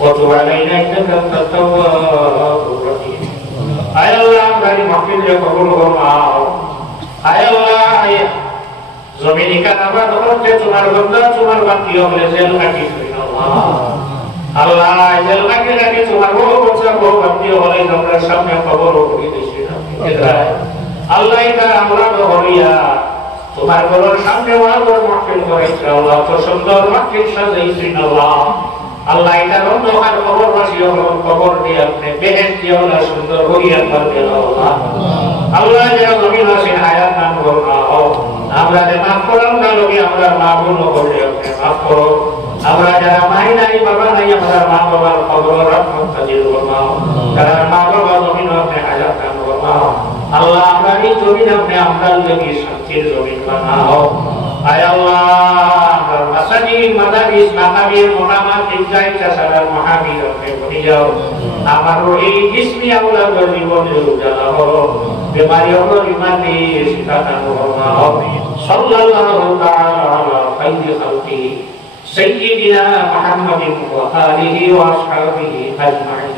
وتب علينا إنك أنت التواب الرحيم আয় আল্লাহ আমাদের মাহফিলকে কবুল ফরমাও আয় আল্লাহ জমিনে কাবা দখলতে তোমার বান্দা তোমার বাকি হলে জেল কাটি আল্লাহ আল্লাহ জেল কাটি তোমার বহু বছর বহু বাকি হলে আমরা সামনে কবর করে দিছি আল্লাহ এটা আমরা দহরিয়া তোমার ঘরের সামনে ওয়াজের মাহফিল করেছে আল্লাহ তো সুন্দর মাহফিল সাজাইছি আল্লাহ আল্লাহ এটা অন্ধকার কবর বাসিও কবর দিয়ে আপনি বেহেশত দিয়ে আল্লাহ সুন্দর হইয়া করবেন আল্লাহ আল্লাহ যারা জমিন আছেন হায়াত নাম করুন আমরা যে মাফ করলাম না লোকে আমরা মা বোন করে আপনি মাফ করো আমরা যারা মাই নাই বাবা নাই আমরা মা বাবার কবর রহমত নাজিল ফরমাও যারা মা বাবা জমিন আপনি হায়াত নাম করুন আল্লাহ আমরা এই জমিন আপনি আমরা লাগি শান্তির জমিন বানাও আয় আল্লাহ আমরা মাসাজিদ মাদারিস মাকাবির মুনামাত ইজাই চাসার মাহাবীর আপনি বনি যাও আমার এই জিসমি আওলাদ জীবনের উজালা হলো বিমারি হলো ইমানি শিফাতান ফরমাও সাল্লাল্লাহু তাআলা আলা খাইরি খালকি সাইয়্যিদিনা মুহাম্মাদিন ওয়া আলিহি ওয়া আসহাবিহি আজমাইন।